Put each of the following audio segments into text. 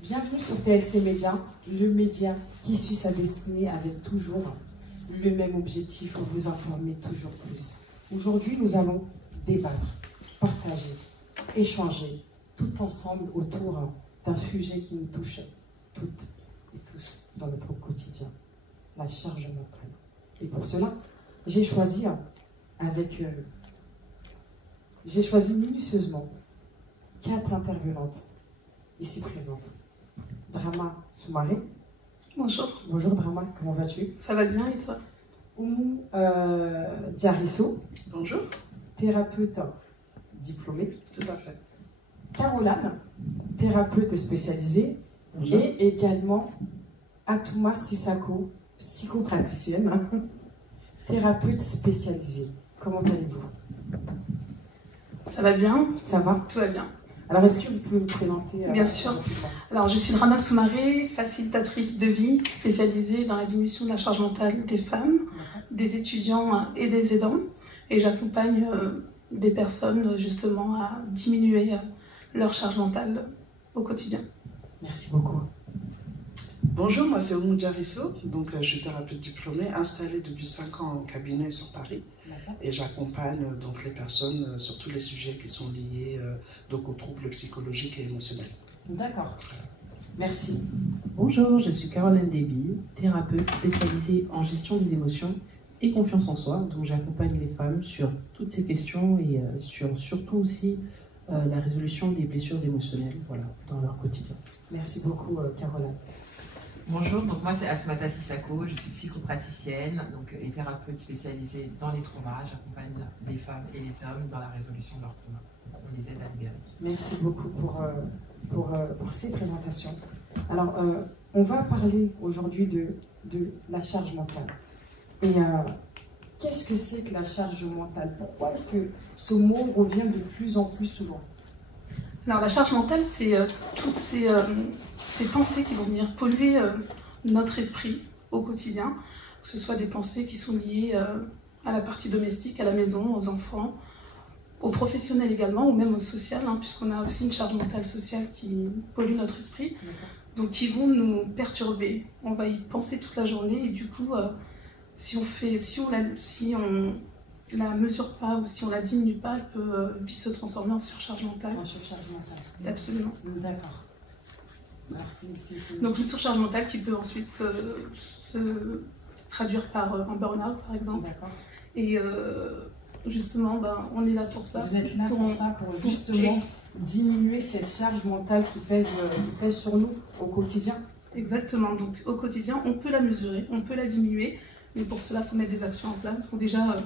Bienvenue sur PLC Média, le média qui suit sa destinée avec toujours le même objectif, vous informer toujours plus. Aujourd'hui, nous allons débattre, partager, échanger, tout ensemble autour d'un sujet qui nous touche toutes et tous dans notre quotidien, la charge mentale. Et pour cela, j'ai choisi minutieusement 4 intervenantes ici présentes. Drama Soumaré. Bonjour. Bonjour Drama, comment vas-tu? Ça va bien et toi? Oumou Diarisso. Bonjour. Thérapeute diplômée. Tout à fait. Caroline, thérapeute spécialisée. Bonjour. Et également Atouma Sissako, psychopraticienne, thérapeute spécialisée. Comment allez-vous? Ça va bien? Ça va? Tout va bien. Alors, est-ce que vous pouvez vous présenter? Bien sûr. Alors, je suis Drama Soumaré, facilitatrice de vie, spécialisée dans la diminution de la charge mentale des femmes, des étudiants et des aidants. Et j'accompagne des personnes justement à diminuer leur charge mentale au quotidien. Merci beaucoup. Bonjour, moi c'est Oumou Diarisso, donc je suis thérapeute diplômée, installée depuis 5 ans en cabinet sur Paris. Et j'accompagne donc les personnes sur tous les sujets qui sont liés donc aux troubles psychologiques et émotionnels. D'accord. Merci. Bonjour, je suis Caroline Deby, thérapeute spécialisée en gestion des émotions et confiance en soi. Donc j'accompagne les femmes sur toutes ces questions et surtout aussi la résolution des blessures émotionnelles, voilà, dans leur quotidien. Merci beaucoup Caroline. Bonjour, donc moi c'est Atouma Sissako, je suis psychopraticienne et thérapeute spécialisée dans les traumas. J'accompagne les femmes et les hommes dans la résolution de leurs traumas. On les aide à libérer. Merci beaucoup pour ces présentations. Alors, on va parler aujourd'hui de la charge mentale. Et qu'est-ce que c'est que la charge mentale? Pourquoi est-ce que ce mot revient de plus en plus souvent? Alors, la charge mentale, c'est toutes ces pensées qui vont venir polluer notre esprit au quotidien, que ce soit des pensées qui sont liées à la partie domestique, à la maison, aux enfants, aux professionnels également, ou même au social, puisqu'on a aussi une charge mentale sociale qui pollue notre esprit, donc qui vont nous perturber. On va y penser toute la journée et du coup, si on la mesure pas ou si on la diminue pas, elle peut vite se transformer en surcharge mentale. En surcharge mentale. Absolument. D'accord. Merci. Donc une surcharge mentale qui peut ensuite se traduire par un burn-out par exemple. D'accord. Et justement, on est là pour ça. Vous êtes là pour ça, pour justement diminuer cette charge mentale qui pèse sur nous au quotidien. Exactement. Donc au quotidien, on peut la mesurer, on peut la diminuer, mais pour cela, il faut mettre des actions en place. Il faut déjà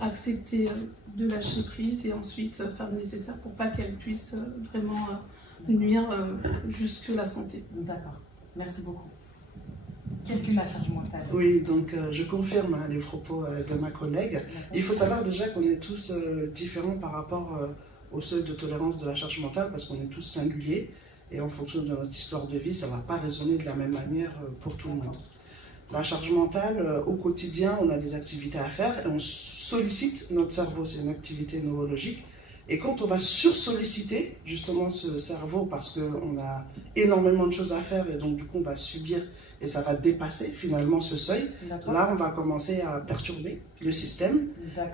accepter de lâcher prise et ensuite faire le nécessaire pour pas qu'elle puisse vraiment nuire jusque la santé. D'accord. Merci beaucoup. Qu'est-ce que la charge mentale? Oui, donc je confirme les propos de ma collègue. Il faut savoir déjà qu'on est tous différents par rapport au seuil de tolérance de la charge mentale parce qu'on est tous singuliers et en fonction de notre histoire de vie, ça ne va pas résonner de la même manière pour tout le monde. La charge mentale, au quotidien, on a des activités à faire et on sollicite notre cerveau, c'est une activité neurologique. Et quand on va sursolliciter justement ce cerveau parce qu'on a énormément de choses à faire et donc du coup on va subir et ça va dépasser finalement ce seuil, là on va commencer à perturber le système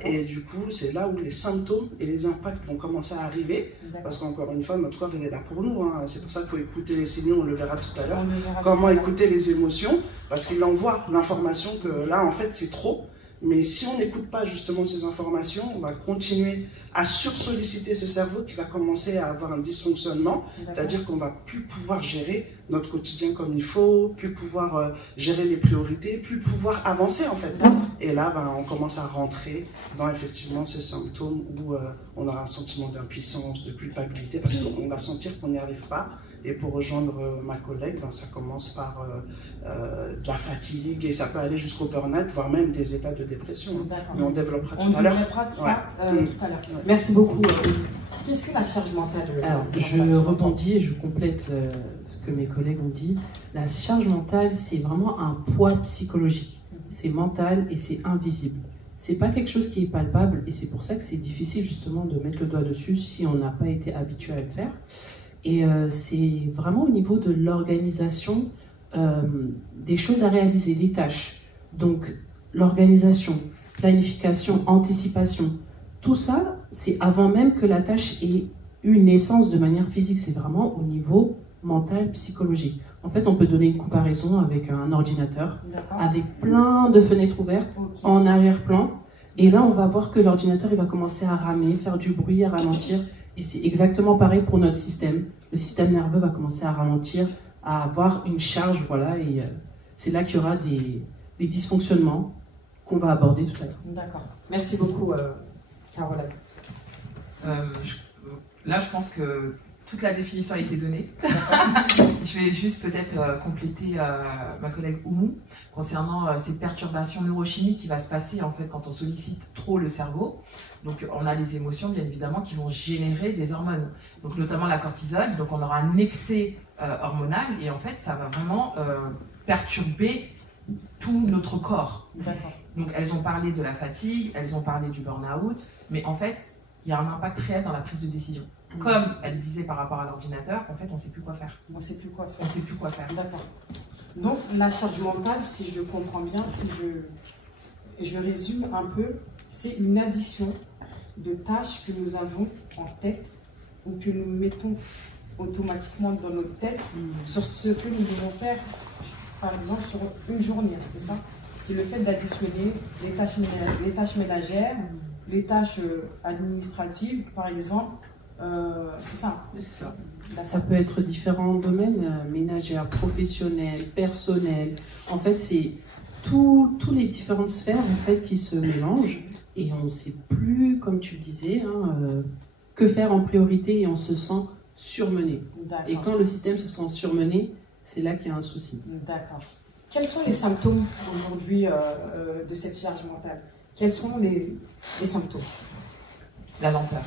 et du coup c'est là où les symptômes et les impacts vont commencer à arriver parce qu'encore une fois notre corps il est là pour nous, c'est pour ça qu'il faut écouter les signaux, on le verra tout à l'heure, comment écouter les émotions parce qu'il envoie l'information que là en fait c'est trop. Mais si on n'écoute pas justement ces informations, on va continuer à sursolliciter ce cerveau qui va commencer à avoir un dysfonctionnement, c'est-à-dire qu'on ne va plus pouvoir gérer notre quotidien comme il faut, plus pouvoir gérer les priorités, plus pouvoir avancer en fait. Et là, on commence à rentrer dans effectivement ces symptômes où on aura un sentiment d'impuissance, de culpabilité, parce qu'on va sentir qu'on n'y arrive pas. Et pour rejoindre ma collègue, ça commence par de la fatigue et ça peut aller jusqu'au burn-out, voire même des états de dépression. Mais on développera tout à l'heure. On développera ça tout à l'heure. Merci beaucoup. Qu'est-ce que la charge mentale? Alors, je rebondis et je complète ce que mes collègues ont dit. La charge mentale, c'est vraiment un poids psychologique. C'est mental et c'est invisible. c'est pas quelque chose qui est palpable et c'est pour ça que c'est difficile justement de mettre le doigt dessus si on n'a pas été habitué à le faire. Et c'est vraiment au niveau de l'organisation des choses à réaliser, des tâches. Donc l'organisation, planification, anticipation, tout ça, c'est avant même que la tâche ait une naissance de manière physique, c'est vraiment au niveau mental, psychologique. En fait, on peut donner une comparaison avec un ordinateur, avec plein de fenêtres ouvertes en arrière-plan. Et là, on va voir que l'ordinateur, il va commencer à ramer, faire du bruit, à ralentir. Et c'est exactement pareil pour notre système. Le système nerveux va commencer à ralentir, à avoir une charge, voilà. Et c'est là qu'il y aura des dysfonctionnements qu'on va aborder tout à l'heure. D'accord. Merci beaucoup, Caroline. Là, je pense que toute la définition a été donnée. Je vais juste peut-être compléter ma collègue Oumou concernant cette perturbation neurochimique qui va se passer en fait quand on sollicite trop le cerveau. Donc on a les émotions bien évidemment qui vont générer des hormones, donc notamment la cortisol. Donc on aura un excès hormonal et en fait ça va vraiment perturber tout notre corps. Donc elles ont parlé de la fatigue, elles ont parlé du burn-out, mais en fait il y a un impact réel dans la prise de décision. Comme elle disait par rapport à l'ordinateur, en fait, on ne sait plus quoi faire. On ne sait plus quoi faire. On ne sait plus quoi faire. D'accord. Donc, la charge mentale, si je comprends bien, je résume un peu, c'est une addition de tâches que nous avons en tête ou que nous mettons automatiquement dans notre tête sur ce que nous devons faire, par exemple, sur une journée, c'est ça? C'est le fait d'additionner les tâches ménagères, les tâches administratives, par exemple. C'est ça. Ça peut être différents domaines, ménagères, professionnels, personnels. En fait, c'est tous les différentes sphères en fait, qui se mélangent et on ne sait plus, comme tu le disais, que faire en priorité et on se sent surmené. Et quand le système se sent surmené, c'est là qu'il y a un souci. D'accord. Quels sont les symptômes aujourd'hui de cette charge mentale? Quels sont les symptômes? La lenteur.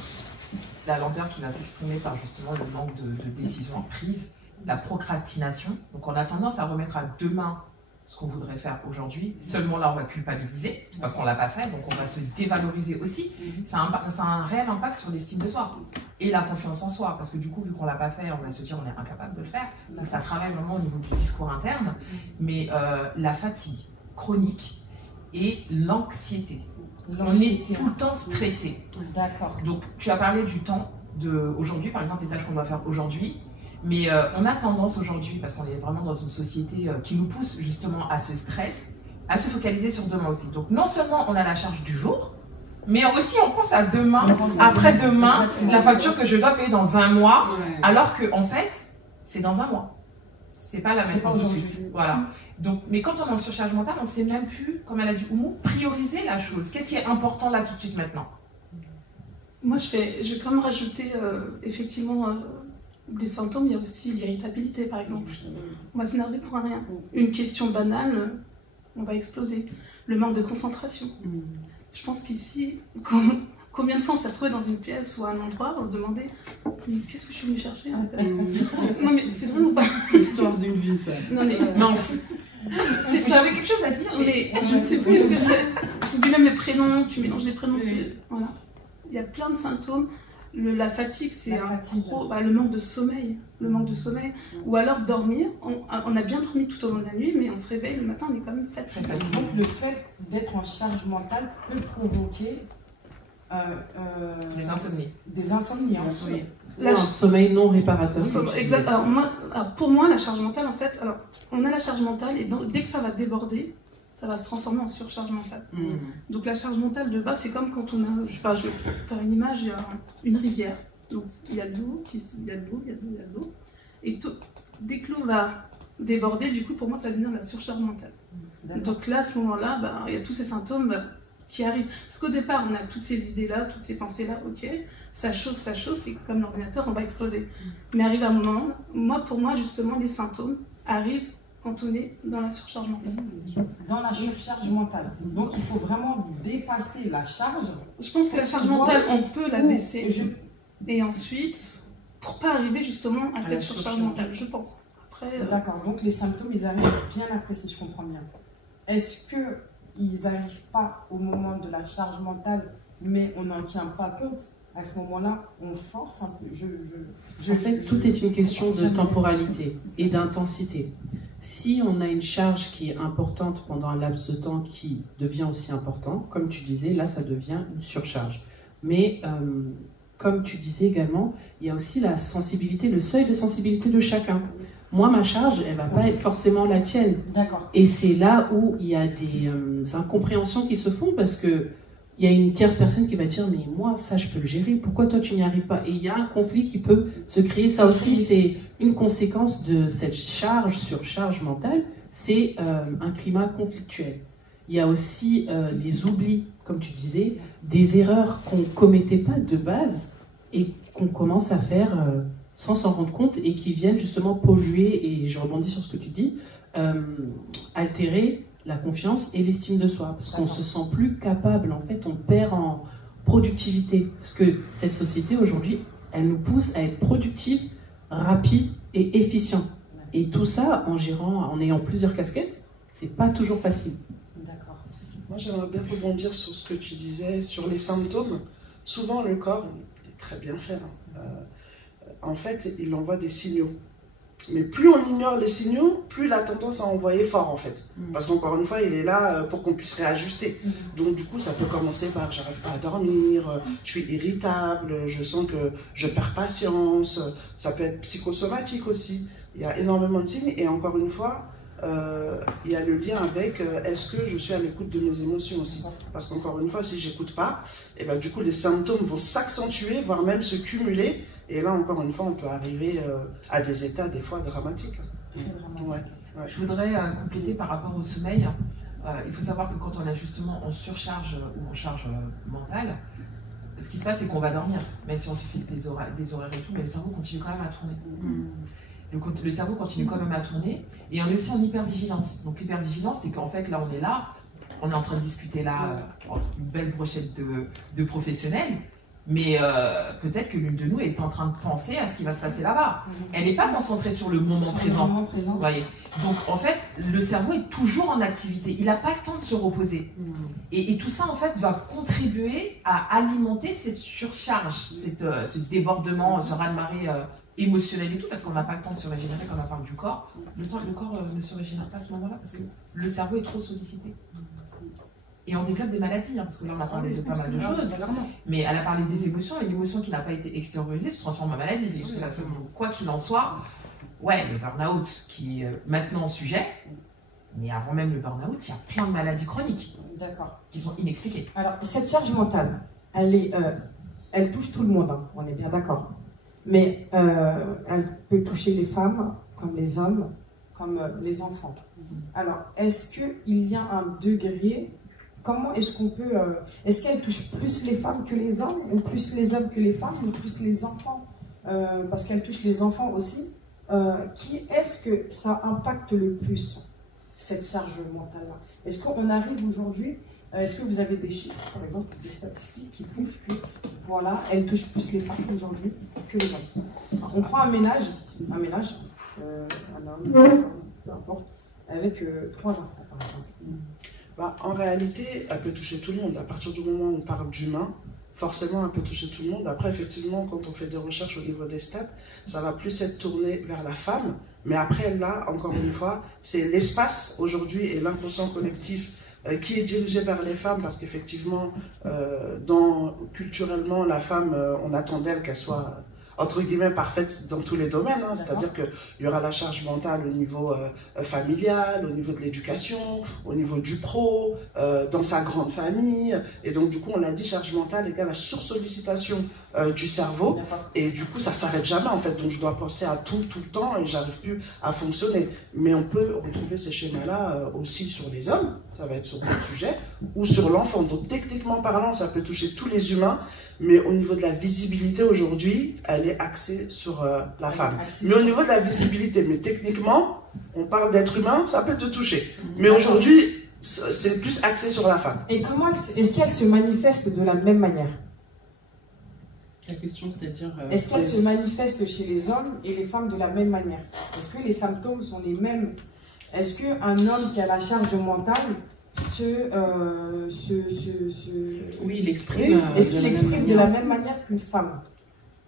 La lenteur qui va s'exprimer par justement le manque de décision prise, la procrastination. Donc on a tendance à remettre à demain ce qu'on voudrait faire aujourd'hui. Seulement là, on va culpabiliser parce qu'on ne l'a pas fait, donc on va se dévaloriser aussi. Ça a un réel impact sur l'estime de soi et la confiance en soi. Parce que du coup, vu qu'on ne l'a pas fait, on va se dire on est incapable de le faire. Donc ça travaille vraiment au niveau du discours interne. Mais la fatigue chronique et l'anxiété. On est tout le temps stressé. D'accord. Donc, tu as parlé du temps d'aujourd'hui, par exemple, les tâches qu'on doit faire aujourd'hui. Mais on a tendance aujourd'hui, parce qu'on est vraiment dans une société qui nous pousse justement à ce stress, à se focaliser sur demain aussi. Donc, non seulement on a la charge du jour, mais aussi on pense à demain, après-demain, la facture que je dois payer dans un mois, alors que en fait, c'est dans un mois. C'est pas la même chose. Voilà. Donc, mais quand on est en surcharge mentale, on ne sait même plus, comme elle a dit Oumou, prioriser la chose. Qu'est-ce qui est important là tout de suite maintenant? Moi, je vais quand même rajouter effectivement des symptômes. Il y a aussi l'irritabilité, par exemple. On va s'énerver pour rien. Une question banale, on va exploser. Le manque de concentration. Je pense qu'ici, combien de fois on s'est retrouvé dans une pièce ou à un endroit, on se demandait qu'est-ce que je suis venue chercher en fait. Non mais c'est vrai ou pas? L'histoire d'une vie, ça. Non mais j'avais quelque chose à dire, mais je ne sais plus ce que c'est. Tu oublies même les prénoms, tu mélanges les prénoms. Voilà. Il y a plein de symptômes. La fatigue, c'est le manque de sommeil. Le manque de sommeil. Ou alors dormir. On a bien dormi tout au long de la nuit, mais on se réveille le matin, on est quand même fatigué. Donc le fait d'être en charge mentale peut provoquer des insomnies. Des insomnies, hein. Un sommeil non réparateur. Exact. Alors pour moi, la charge mentale, en fait, on a la charge mentale et dès que ça va déborder, ça va se transformer en surcharge mentale. Donc la charge mentale de base, c'est comme quand on a, je sais pas, je vais faire une image, il y a une rivière. Donc il y a de l'eau, il y a de l'eau, il y a de l'eau, il y a de l'eau. Et dès que l'eau va déborder, du coup, pour moi, ça va devenir la surcharge mentale. Donc là, à ce moment-là, il y a tous ces symptômes qui arrivent. Parce qu'au départ, on a toutes ces idées-là, toutes ces pensées-là, ok, ça chauffe, et comme l'ordinateur, on va exploser. Mais arrive un moment, pour moi, justement, les symptômes arrivent quand on est dans la surcharge mentale. Dans la surcharge mentale. Donc il faut vraiment dépasser la charge. Je pense que la charge mentale, on peut la baisser. Et ensuite, pour pas arriver justement à cette surcharge mentale, je pense. D'accord, donc les symptômes, ils arrivent bien après, si je comprends bien. Est-ce que ils n'arrivent pas au moment de la charge mentale, mais on n'en tient pas compte, à ce moment-là, on force un peu. En fait, tout est une question de temporalité et d'intensité. Si on a une charge qui est importante pendant un laps de temps qui devient aussi important, comme tu disais, là, ça devient une surcharge. Mais, comme tu disais également, il y a aussi la sensibilité, le seuil de sensibilité de chacun. Moi, ma charge, elle ne va pas être forcément la tienne. D'accord. Et c'est là où il y a des incompréhensions qui se font parce que il y a une tierce personne qui va dire mais moi ça je peux le gérer, pourquoi toi tu n'y arrives pas? Et il y a un conflit qui peut se créer. Ça aussi c'est une conséquence de cette surcharge mentale, c'est un climat conflictuel. Il y a aussi les oublis, comme tu disais, des erreurs qu'on ne commettait pas de base et qu'on commence à faire sans s'en rendre compte et qui viennent justement polluer, et je rebondis sur ce que tu dis, altérer la confiance et l'estime de soi, parce qu'on se sent plus capable, en fait, on perd en productivité, parce que cette société aujourd'hui, elle nous pousse à être productif, rapide et efficient. Et tout ça, en ayant plusieurs casquettes, c'est pas toujours facile. D'accord. Moi, j'aimerais bien rebondir sur ce que tu disais, sur les symptômes. Souvent, le corps, il est très bien fait. En fait, il envoie des signaux. Mais plus on ignore les signaux, plus il a tendance à envoyer fort en fait. Parce qu'encore une fois, il est là pour qu'on puisse réajuster. Donc du coup, ça peut commencer par j'arrive pas à dormir, je suis irritable, je sens que je perds patience. Ça peut être psychosomatique aussi. Il y a énormément de signes et encore une fois, il y a le lien avec est-ce que je suis à l'écoute de mes émotions aussi. Parce qu'encore une fois, si j'écoute pas, et ben, du coup les symptômes vont s'accentuer, voire même se cumuler. Et là, encore une fois, on peut arriver à des états, des fois, dramatiques. Ouais. Je voudrais compléter par rapport au sommeil. Il faut savoir que quand on est justement en surcharge ou en charge mentale, ce qui se passe, c'est qu'on va dormir, même si on se fixe des horaires et tout, mais le cerveau continue quand même à tourner. Le cerveau continue quand même à tourner, et on est aussi en hypervigilance. Donc l'hypervigilance, c'est qu'en fait, là, on est en train de discuter là, une belle brochette de professionnels, mais peut-être que l'une de nous est en train de penser à ce qui va se passer là-bas. Elle n'est pas concentrée sur le moment présent. Vous voyez. Donc en fait, le cerveau est toujours en activité. Il n'a pas le temps de se reposer. Et tout ça en fait va contribuer à alimenter cette surcharge, ce débordement, ce raz-de-marée émotionnel et tout, parce qu'on n'a pas le temps de se régénérer quand on parle du corps. Le corps ne se régénère pas à ce moment-là parce que le cerveau est trop sollicité. Et on développe des maladies, parce que là on a parlé de pas mal de choses, mais elle a parlé des émotions, et l'émotion qui n'a pas été extériorisée se transforme en maladie. Quoi qu'il en soit, ouais, le burn-out qui est maintenant sujet, mais avant même le burn-out, il y a plein de maladies chroniques qui sont inexpliquées. Alors, cette charge mentale, elle touche tout le monde, hein, on est bien d'accord. Mais elle peut toucher les femmes, comme les hommes, comme les enfants. Alors, est-ce qu'il y a un degré? Comment est-ce qu'on peut... est-ce qu'elle touche plus les femmes que les hommes, ou plus les hommes que les femmes, ou plus les enfants? Parce qu'elle touche les enfants aussi. Qui est-ce que ça impacte le plus, cette charge mentale-là? Est-ce qu'on arrive aujourd'hui... est-ce que vous avez des chiffres, par exemple, des statistiques qui prouvent que, voilà, elle touche plus les femmes aujourd'hui que les hommes? On prend un ménage, un homme, une femme, peu importe, avec 3 enfants, par exemple. En réalité, elle peut toucher tout le monde. À partir du moment où on parle d'humain, forcément, elle peut toucher tout le monde. Après, effectivement, quand on fait des recherches au niveau des stats, ça va plus être tourné vers la femme. Mais après, là, encore une fois, c'est l'espace aujourd'hui et l'inconscient collectif qui est dirigé vers les femmes, parce qu'effectivement, culturellement, la femme, on attend d'elle qu'elle soit, entre guillemets, parfaite dans tous les domaines. Hein. C'est-à-dire qu'il y aura la charge mentale au niveau familial, au niveau de l'éducation, au niveau du pro, dans sa grande famille. Et donc, du coup, on l'a dit, charge mentale égale la sursollicitation du cerveau. Et du coup, ça ne s'arrête jamais, en fait. Donc, je dois penser à tout le temps et j'arrive plus à fonctionner. Mais on peut retrouver ces schémas-là aussi sur les hommes. Ça va être sur d'autres sujets. Ou sur l'enfant. Donc, techniquement parlant, ça peut toucher tous les humains. Mais au niveau de la visibilité aujourd'hui, elle est axée sur la femme. Mais au niveau de la visibilité, mais techniquement, on parle d'être humain, ça peut te toucher. Mais aujourd'hui, c'est plus axé sur la femme. Et comment est-ce qu'elle se manifeste de la même manière? La question, c'est-à-dire... est-ce qu'elle se manifeste chez les hommes et les femmes de la même manière? Est-ce que les symptômes sont les mêmes? Est-ce qu'un homme qui a la charge mentale Oui, il exprime. Est-ce qu'il exprime de la même manière qu'une femme?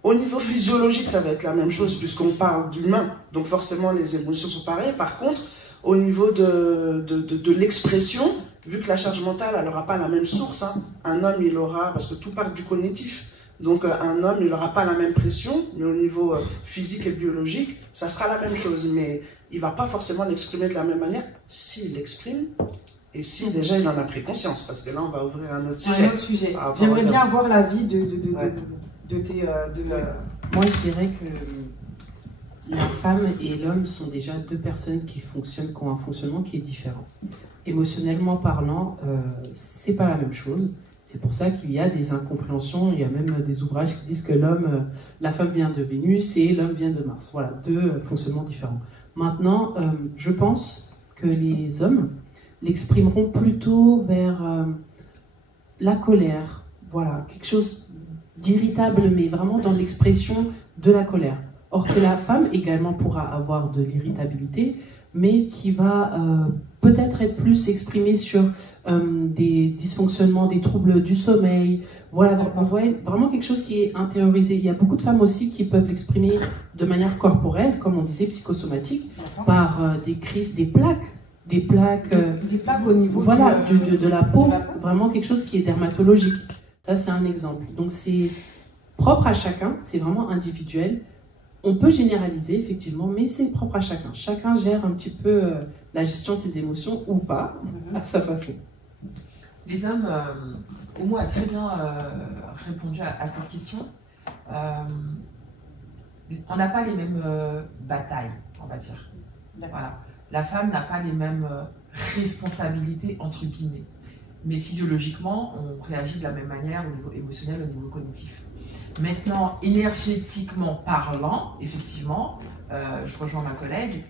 Au niveau physiologique, ça va être la même chose puisqu'on parle d'humain, donc forcément les émotions sont pareilles. Par contre, au niveau de l'expression, vu que la charge mentale, elle n'aura pas la même source, hein. Un homme, il aura, parce que tout part du cognitif, donc un homme, il n'aura pas la même pression, mais au niveau physique et biologique, ça sera la même chose. Mais il ne va pas forcément l'exprimer de la même manière s'il l'exprime et si déjà il en a pris conscience, parce que là, on va ouvrir un autre sujet. J'aimerais bien avoir l'avis de tes... Moi, je dirais que la femme et l'homme sont déjà deux personnes qui fonctionnent, qui ont un fonctionnement qui est différent. Émotionnellement parlant, c'est pas la même chose. C'est pour ça qu'il y a des incompréhensions. Il y a même des ouvrages qui disent que la femme vient de Vénus et l'homme vient de Mars. Voilà, deux fonctionnements différents. Maintenant, je pense que les hommes l'exprimeront plutôt vers la colère. Voilà, quelque chose d'irritable, mais vraiment dans l'expression de la colère. Or que la femme également pourra avoir de l'irritabilité, mais qui va peut-être être plus exprimée sur des dysfonctionnements, des troubles du sommeil. Voilà, vous voyez, vraiment quelque chose qui est intériorisé. Il y a beaucoup de femmes aussi qui peuvent l'exprimer de manière corporelle, comme on disait, psychosomatique, par des crises, des plaques au niveau voilà, de la peau, vraiment quelque chose qui est dermatologique. Ça, c'est un exemple. Donc, c'est propre à chacun, c'est vraiment individuel. On peut généraliser, effectivement, mais c'est propre à chacun. Chacun gère un petit peu la gestion de ses émotions ou pas, à sa façon. Les hommes, Oumu a très bien répondu à cette question. On n'a pas les mêmes batailles, on va dire. Voilà. La femme n'a pas les mêmes responsabilités, entre guillemets. Mais physiologiquement, on réagit de la même manière au niveau émotionnel, au niveau cognitif. Maintenant, énergétiquement parlant, effectivement, je rejoins ma collègue,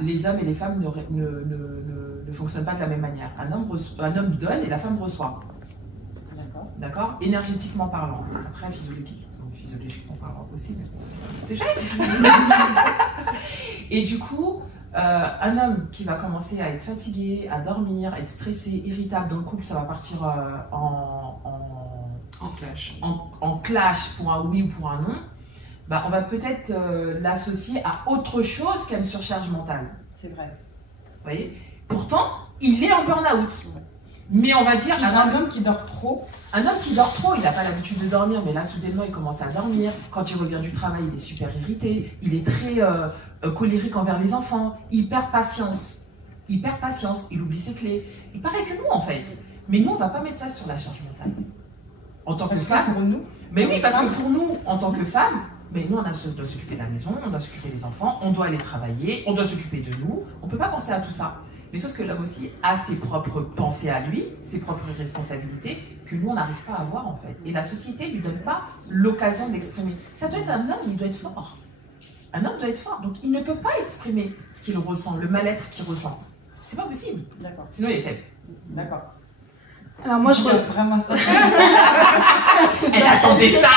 les hommes et les femmes ne fonctionnent pas de la même manière. Un homme donne et la femme reçoit. D'accord. Énergétiquement parlant. Après, physiologiquement parlant aussi, mais c'est Et du coup, un homme qui va commencer à être fatigué, à dormir, à être stressé, irritable dans le couple, ça va partir en clash pour un oui ou pour un non. On va peut-être l'associer à autre chose qu'à une surcharge mentale. C'est vrai. Vous voyez? Pourtant, il est en burn-out. Mais on va dire un homme qui dort trop. Un homme qui dort trop, il n'a pas l'habitude de dormir, mais là, soudainement, il commence à dormir. Quand il revient du travail, il est super irrité. Il est très colérique envers les enfants. Il perd patience. Il oublie ses clés. Il paraît que nous, en fait. Mais nous, on ne va pas mettre ça sur la charge mentale. En tant que femme. Pour nous. Mais oui, parce que pour nous, en tant que femme, mais nous, on doit s'occuper de la maison, on doit s'occuper des enfants, on doit aller travailler, on doit s'occuper de nous. On ne peut pas penser à tout ça. Mais sauf que l'homme aussi a ses propres pensées à lui, ses propres responsabilités, que nous, on n'arrive pas à avoir, en fait. Et la société ne lui donne pas l'occasion de l'exprimer. Ça doit être un homme, il doit être fort. Un homme doit être fort. Donc, il ne peut pas exprimer ce qu'il ressent, le mal-être qu'il ressent. C'est pas possible. D'accord. Sinon, il est faible. D'accord. Alors moi, je vraiment. Elle attendait ça.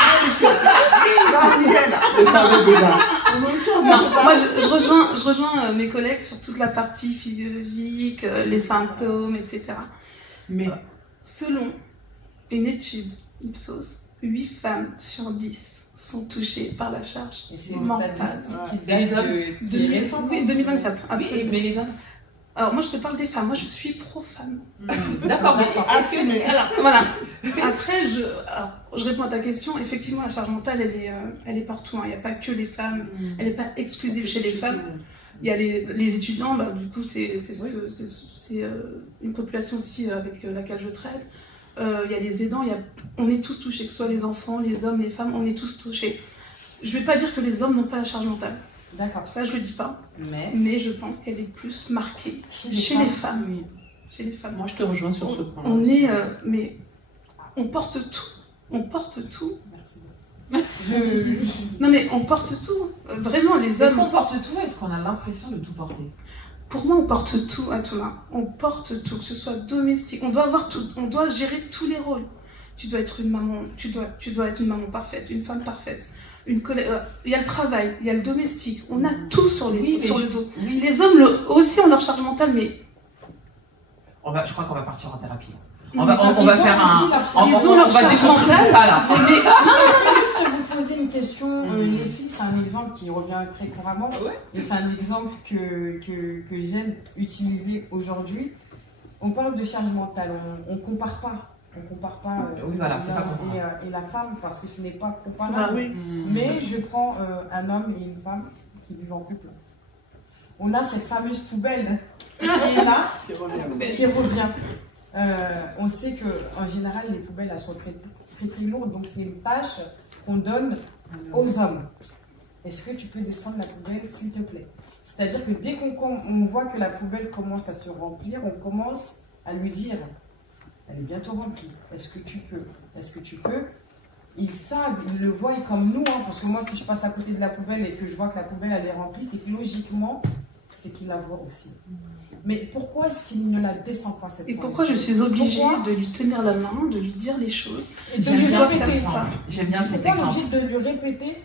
Moi, je rejoins mes collègues sur toute la partie physiologique, les symptômes, etc. Mais selon une étude Ipsos, 8 femmes sur 10 sont touchées par la charge mentale. Et les hommes 2024, absolument. Mais les hommes. Alors moi je te parle des femmes, moi je suis pro-femme. D'accord, mais voilà. Après je réponds à ta question, effectivement la charge mentale elle est partout, il n'y a pas que les femmes, elle n'est pas exclusive chez les femmes. Il y a les étudiants, du coup c'est une population aussi avec laquelle je traite. Il y a les aidants, on est tous touchés, que ce soit les enfants, les hommes, les femmes, on est tous touchés. Je ne vais pas dire que les hommes n'ont pas la charge mentale. D'accord. Ça, je le dis pas. Mais je pense qu'elle est plus marquée chez les femmes. Oui. Chez les femmes. Moi, je te rejoins sur ce point. Mais on porte tout. On porte tout. Merci. Non, mais on porte tout. Vraiment, les hommes. Est-ce qu'on porte tout? Est-ce qu'on a l'impression de tout porter? Pour moi, on porte tout à tout. On porte tout, que ce soit domestique. On doit avoir tout. On doit gérer tous les rôles. Tu dois être une maman. Tu dois être une maman parfaite, une femme parfaite. Il y a le travail, il y a le domestique, on a tout sur le dos. Oui. Les hommes aussi ont leur charge mentale, mais je crois qu'on va partir en thérapie. Non, On va faire un... Ils ont leur charge déconstruire mentale. ça, là. Je vais juste vous poser une question. Les filles, c'est un exemple qui revient très couramment. Et c'est un exemple que j'aime utiliser aujourd'hui. On parle de charge mentale, on ne compare pas. On compare pas oui, voilà, c'est pas l'homme et la femme parce que ce n'est pas comparable. Mais je prends un homme et une femme qui vivent en couple. On a cette fameuse poubelle qui est là, qui revient. On sait qu'en général, les poubelles elles sont très, très, très lourdes, donc c'est une tâche qu'on donne aux hommes. Est-ce que tu peux descendre la poubelle, s'il te plaît? C'est-à-dire que dès qu'on voit que la poubelle commence à se remplir, on commence à lui dire, elle est bientôt remplie, est-ce que tu peux? Est-ce que tu peux? Ils savent, ils le voient comme nous, hein, parce que moi, si je passe à côté de la poubelle et que je vois que la poubelle elle est remplie, c'est que logiquement, c'est qu'ils la voient aussi. Mais pourquoi est-ce qu'il ne la descend pas cette Et fois? pourquoi je suis obligée de lui tenir la main, de lui dire les choses? Et de J'aime lui bien répéter cet ça. exemple. J'aime bien cet Pourquoi exemple. l'objet de lui répéter,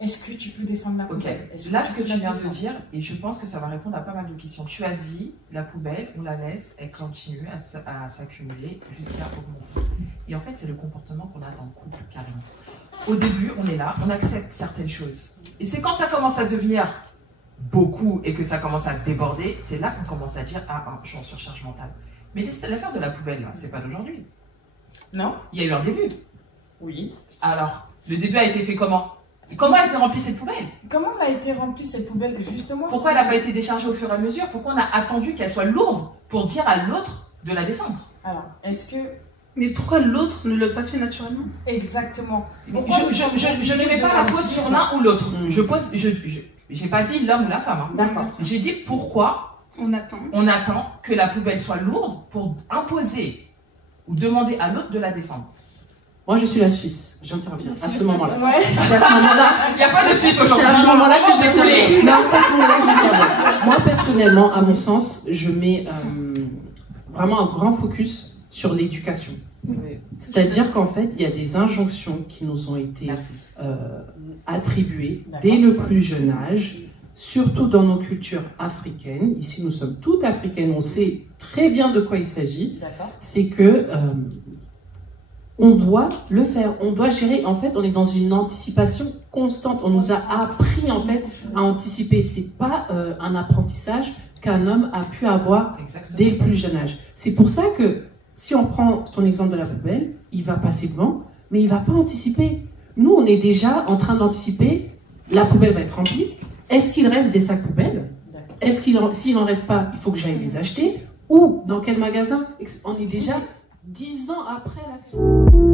est-ce que tu peux descendre la Ok, poubelle? là ce que peux tu la viens de descendre? dire, et je pense que ça va répondre à pas mal de questions. Tu as dit, la poubelle, on la laisse, elle continue à s'accumuler jusqu'à augmenter. Et en fait, c'est le comportement qu'on a dans le couple, carrément. Au début, on est là, on accepte certaines choses. Et c'est quand ça commence à devenir beaucoup et que ça commence à déborder, c'est là qu'on commence à dire, ah, je suis en surcharge mentale. Mais l'affaire de la poubelle, c'est pas d'aujourd'hui. Non? Il y a eu un début. Oui. Alors, le début a été fait comment? Comment a été remplie cette poubelle? Comment elle a été remplie cette poubelle, justement? Pourquoi elle n'a pas été déchargée au fur et à mesure? Pourquoi on a attendu qu'elle soit lourde pour dire à l'autre de la descendre? Alors, est-ce que... Mais pourquoi l'autre ne l'a pas fait naturellement? Exactement. Je ne mets pas la faute sur l'un ou l'autre. J'ai pas dit l'homme ou la femme. Hein. D'accord. J'ai dit pourquoi On attend. on attend que la poubelle soit lourde pour imposer ou demander à l'autre de la descendre. Moi, je suis la Suisse. J'interviens à ce moment-là. Ouais. C'est à ce moment-là. Il n'y a pas de Suisse C'est aujourd'hui. à ce moment-là que j'ai j'interviens. Non, c'est à ce moment-là que j'interviens. Moi, personnellement, à mon sens, je mets vraiment un grand focus sur l'éducation. C'est-à-dire qu'en fait, il y a des injonctions qui nous ont été attribuées dès le plus jeune âge, surtout dans nos cultures africaines. Ici, nous sommes toutes africaines, on sait très bien de quoi il s'agit. C'est que on doit le faire, on doit gérer. En fait, on est dans une anticipation constante. On nous a appris en fait à anticiper. C'est pas un apprentissage qu'un homme a pu avoir dès le plus jeune âge. C'est pour ça que si on prend ton exemple de la poubelle, il va passer devant, mais il va pas anticiper. Nous, on est déjà en train d'anticiper. La poubelle va être remplie. Est-ce qu'il reste des sacs poubelles? S'il n'en reste pas, il faut que j'aille les acheter. Ou dans quel magasin? On est déjà 10 ans après l'action.